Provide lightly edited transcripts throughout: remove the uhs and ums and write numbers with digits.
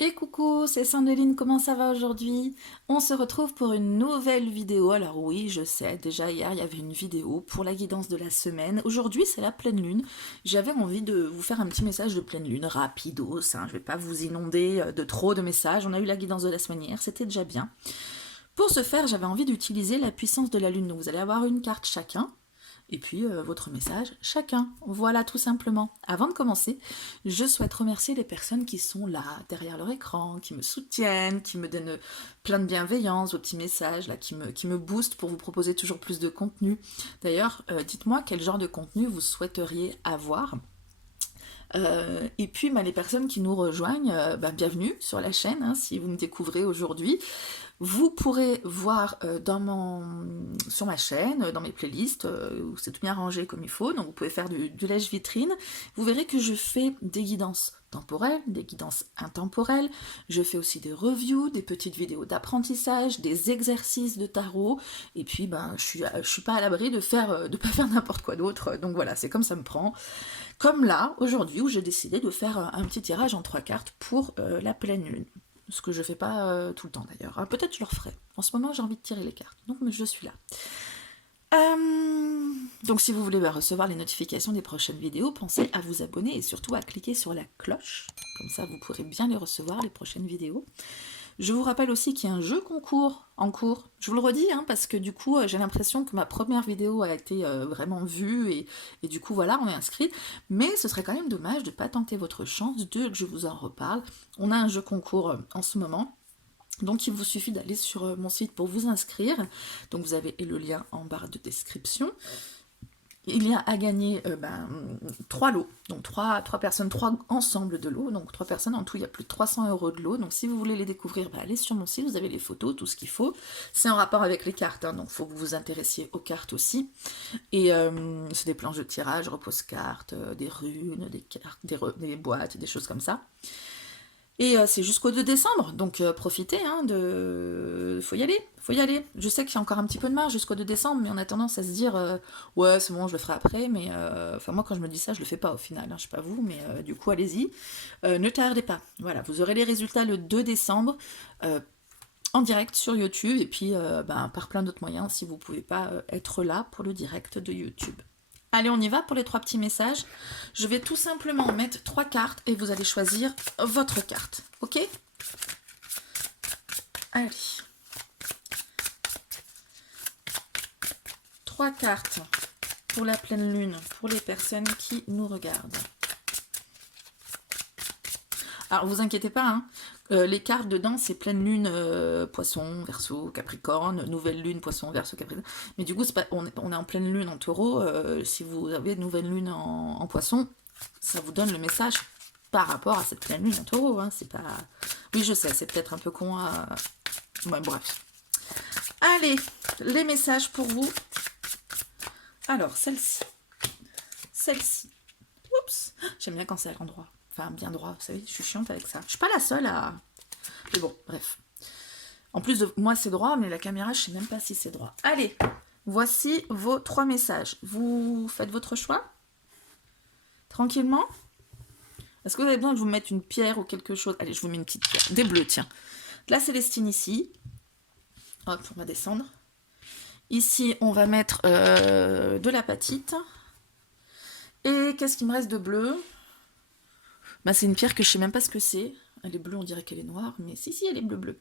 Et coucou, c'est Sandeline, comment ça va aujourd'hui? On se retrouve pour une nouvelle vidéo. Alors oui, je sais, déjà hier il y avait une vidéo pour la guidance de la semaine. Aujourd'hui c'est la pleine lune. J'avais envie de vous faire un petit message de pleine lune, rapidos, hein. Je vais pas vous inonder de trop de messages. On a eu la guidance de la semaine hier, c'était déjà bien. Pour ce faire, j'avais envie d'utiliser la puissance de la lune. Donc vous allez avoir une carte chacun. Et puis votre message, chacun. Voilà tout simplement. Avant de commencer, je souhaite remercier les personnes qui sont là, derrière leur écran, qui me soutiennent, qui me donnent plein de bienveillance, vos petits messages, là, qui me boostent pour vous proposer toujours plus de contenu. D'ailleurs, dites-moi quel genre de contenu vous souhaiteriez avoir. Et puis les personnes qui nous rejoignent, bienvenue sur la chaîne, hein, si vous me découvrez aujourd'hui. Vous pourrez voir sur ma chaîne, dans mes playlists, où c'est tout bien rangé comme il faut, donc vous pouvez faire du lèche-vitrine. Vous verrez que je fais des guidances temporelles, des guidances intemporelles. Je fais aussi des reviews, des petites vidéos d'apprentissage, des exercices de tarot. Et puis, je suis pas à l'abri de pas faire n'importe quoi d'autre. Donc voilà, c'est comme ça me prend. Comme là, aujourd'hui, où j'ai décidé de faire un petit tirage en 3 cartes pour la pleine lune. Ce que je fais pas tout le temps d'ailleurs. Peut-être je le referai. En ce moment, j'ai envie de tirer les cartes. Donc, je suis là. Donc, si vous voulez recevoir les notifications des prochaines vidéos, pensez à vous abonner et surtout à cliquer sur la cloche. Comme ça, vous pourrez bien les recevoir, les prochaines vidéos. Je vous rappelle aussi qu'il y a un jeu concours en cours. Je vous le redis, hein, parce que du coup, j'ai l'impression que ma première vidéo a été vraiment vue et du coup, voilà, on est inscrit. Mais ce serait quand même dommage de ne pas tenter votre chance, que je vous en reparle. On a un jeu concours en ce moment. Donc il vous suffit d'aller sur mon site pour vous inscrire. Donc vous avez le lien en barre de description. Il y a à gagner 3 lots, donc 3 personnes, 3 ensembles de lots, donc 3 personnes, en tout il y a plus de 300 € de lots, donc si vous voulez les découvrir, allez sur mon site, vous avez les photos, tout ce qu'il faut, c'est en rapport avec les cartes, hein, donc il faut que vous vous intéressiez aux cartes aussi, et c'est des planches de tirage, repose-cartes, des runes, des cartes, des boîtes, des choses comme ça. Et c'est jusqu'au 2 décembre, donc profitez, hein, faut y aller, faut y aller. Je sais qu'il y a encore un petit peu de marge jusqu'au 2 décembre, mais on a tendance à se dire ouais, c'est bon, je le ferai après, mais enfin moi quand je me dis ça, je le fais pas au final, hein, je sais pas vous, mais du coup allez-y. Ne tardez pas. Voilà, vous aurez les résultats le 2 décembre en direct sur YouTube et puis par plein d'autres moyens si vous pouvez pas être là pour le direct de YouTube. Allez, on y va pour les 3 petits messages. Je vais tout simplement mettre 3 cartes et vous allez choisir votre carte. Ok? Allez. 3 cartes pour la pleine lune, pour les personnes qui nous regardent. Alors, vous inquiétez pas, hein, les cartes dedans, c'est pleine lune, poisson, verseau, capricorne, nouvelle lune, poisson, verseau, capricorne. Mais du coup, on est en pleine lune en taureau. Si vous avez nouvelle lune en poisson, ça vous donne le message par rapport à cette pleine lune en taureau. Hein, c'est pas... Oui, je sais, c'est peut-être un peu con à... Ouais, bref. Allez, les messages pour vous. Alors, celle-ci. Celle-ci. Oups, j'aime bien quand c'est à l'endroit. Enfin, bien droit, vous savez, je suis chiante avec ça. Je suis pas la seule à... Mais bon, bref. En plus de moi, c'est droit, mais la caméra, je sais même pas si c'est droit. Allez, voici vos 3 messages. Vous faites votre choix tranquillement. Est-ce que vous avez besoin que je vous mette une pierre ou quelque chose? Allez, je vous mets une petite pierre. Des bleus, tiens. La Célestine ici. Hop, on va descendre. Ici, on va mettre de l'apatite. Et qu'est-ce qu'il me reste de bleu? C'est une pierre que je sais même pas ce que c'est. Elle est bleue, on dirait qu'elle est noire, mais si, elle est bleue.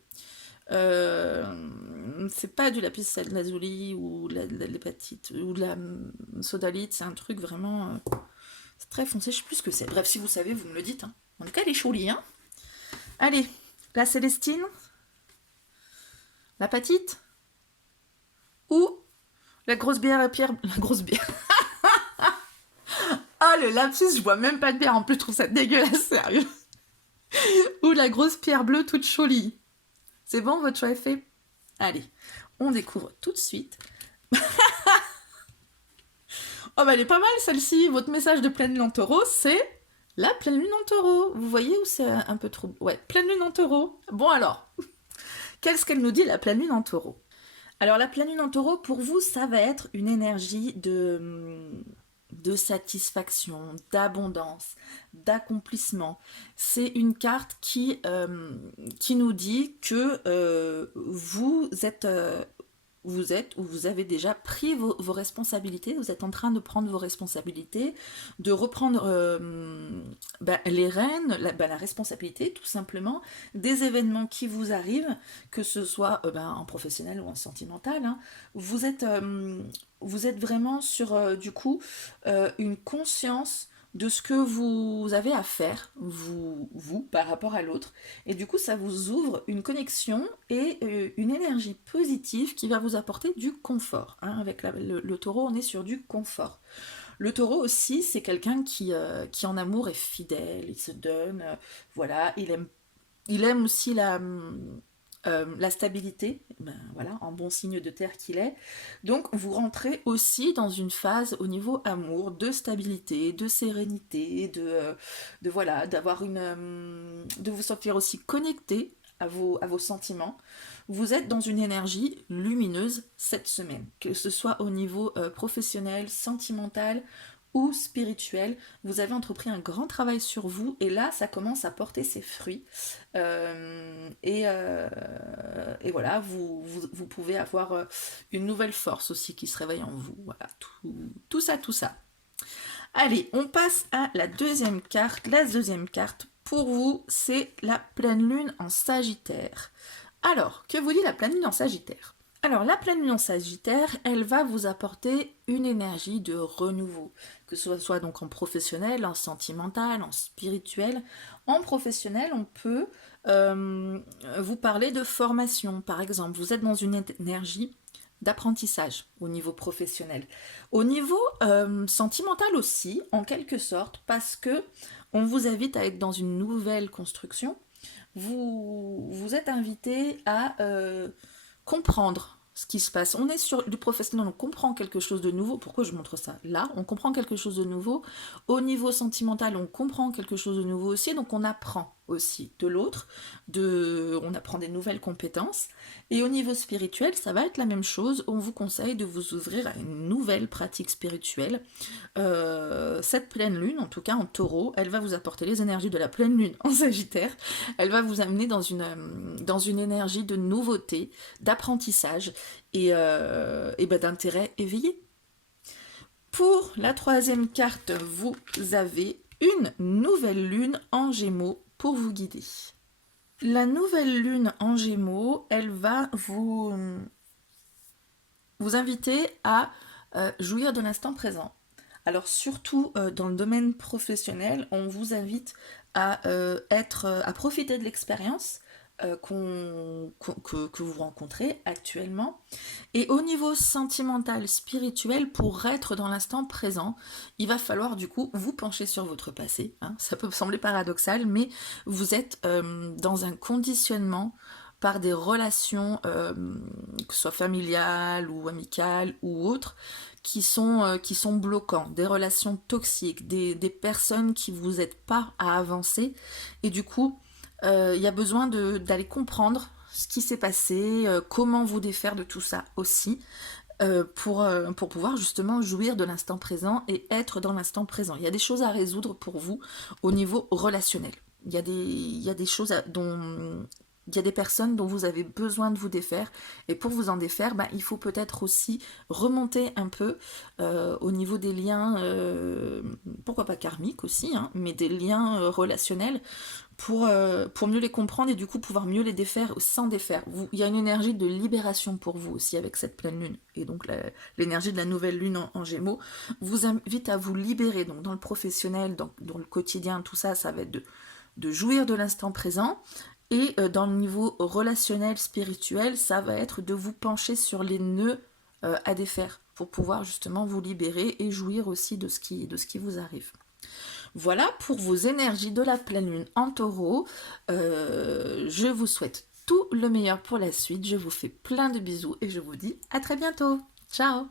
C'est pas du lapis lazuli ou de l'hépatite ou de la sodalite, c'est un truc vraiment c'est très foncé, je sais plus ce que c'est. Bref, si vous savez, vous me le dites. Hein. En tout cas, elle est jolie. Hein. Allez, la Célestine, l'apatite ou la grosse bière la grosse bière. Ah, le lapsus, je bois même pas de bière, en plus je trouve ça dégueulasse, sérieux. Ou la grosse pierre bleue toute jolie. C'est bon, votre choix est fait? Allez, on découvre tout de suite. Oh elle est pas mal celle-ci. Votre message de pleine lune en taureau, c'est la pleine lune en taureau. Vous voyez où c'est un peu trop... Ouais, pleine lune en taureau. Bon alors, qu'est-ce qu'elle nous dit la pleine lune en taureau? Alors la pleine lune en taureau, pour vous, ça va être une énergie de satisfaction, d'abondance, d'accomplissement. C'est une carte qui nous dit que vous êtes ou vous avez déjà pris vos responsabilités, vous êtes en train de prendre vos responsabilités, de reprendre les rênes, la responsabilité tout simplement des événements qui vous arrivent, que ce soit en professionnel ou en sentimental. Hein. Vous êtes vraiment sur du coup une conscience de ce que vous avez à faire, vous par rapport à l'autre. Et du coup, ça vous ouvre une connexion et une énergie positive qui va vous apporter du confort. Hein. Avec le taureau, on est sur du confort. Le taureau aussi, c'est quelqu'un qui en amour est fidèle, il se donne, voilà, il aime aussi la stabilité, voilà, en bon signe de terre qu'il est. Donc vous rentrez aussi dans une phase au niveau amour, de stabilité, de sérénité, de voilà, de vous sentir aussi connecté à vos sentiments. Vous êtes dans une énergie lumineuse cette semaine, que ce soit au niveau professionnel, sentimental ou spirituel. Vous avez entrepris un grand travail sur vous et là, ça commence à porter ses fruits. Et voilà, vous pouvez avoir une nouvelle force aussi qui se réveille en vous. Voilà, tout ça, tout ça. Allez, on passe à la deuxième carte. La deuxième carte, pour vous, c'est la pleine lune en Sagittaire. Alors, que vous dit la pleine lune en Sagittaire? Alors, la pleine lune en Sagittaire, elle va vous apporter une énergie de renouveau, que ce soit donc en professionnel, en sentimental, en spirituel. En professionnel, on peut vous parler de formation, par exemple. Vous êtes dans une énergie d'apprentissage au niveau professionnel. Au niveau sentimental aussi, en quelque sorte, parce que on vous invite à être dans une nouvelle construction. Vous êtes invité à comprendre ce qui se passe. On est sur du professionnel, on comprend quelque chose de nouveau. Pourquoi je montre ça? Là, on comprend quelque chose de nouveau. Au niveau sentimental, on comprend quelque chose de nouveau aussi. Donc on apprend aussi de l'autre, on apprend des nouvelles compétences. Et au niveau spirituel, ça va être la même chose. On vous conseille de vous ouvrir à une nouvelle pratique spirituelle. Cette pleine lune, en tout cas en taureau, elle va vous apporter les énergies de la pleine lune en Sagittaire. Elle va vous amener dans une énergie de nouveauté, d'apprentissage et d'intérêt éveillé. Pour la troisième carte, vous avez une nouvelle lune en Gémeaux pour vous guider. La nouvelle lune en Gémeaux, elle va vous inviter à jouir de l'instant présent. Alors surtout dans le domaine professionnel, on vous invite à profiter de l'expérience que vous rencontrez actuellement. Et au niveau sentimental, spirituel, pour être dans l'instant présent, il va falloir du coup vous pencher sur votre passé. Hein. Ça peut sembler paradoxal, mais vous êtes dans un conditionnement par des relations, que ce soit familiales ou amicales ou autres, qui sont bloquants, des relations toxiques, des personnes qui vous aident pas à avancer. Et du coup, il y a besoin d'aller comprendre ce qui s'est passé, comment vous défaire de tout ça aussi, pour pouvoir justement jouir de l'instant présent et être dans l'instant présent. Il y a des choses à résoudre pour vous au niveau relationnel. Il y a des choses il y a des personnes dont vous avez besoin de vous défaire, et pour vous en défaire, il faut peut-être aussi remonter un peu au niveau des liens, pourquoi pas karmiques aussi, hein, mais des liens relationnels pour mieux les comprendre et du coup pouvoir mieux les défaire sans défaire. Il y a une énergie de libération pour vous aussi avec cette pleine lune, et donc l'énergie de la nouvelle lune en Gémeaux vous invite à vous libérer, donc dans le professionnel, dans le quotidien, tout ça, ça va être de jouir de l'instant présent. Et dans le niveau relationnel, spirituel, ça va être de vous pencher sur les nœuds à défaire pour pouvoir justement vous libérer et jouir aussi de ce qui vous arrive. Voilà pour vos énergies de la pleine lune en taureau. Je vous souhaite tout le meilleur pour la suite. Je vous fais plein de bisous et je vous dis à très bientôt. Ciao!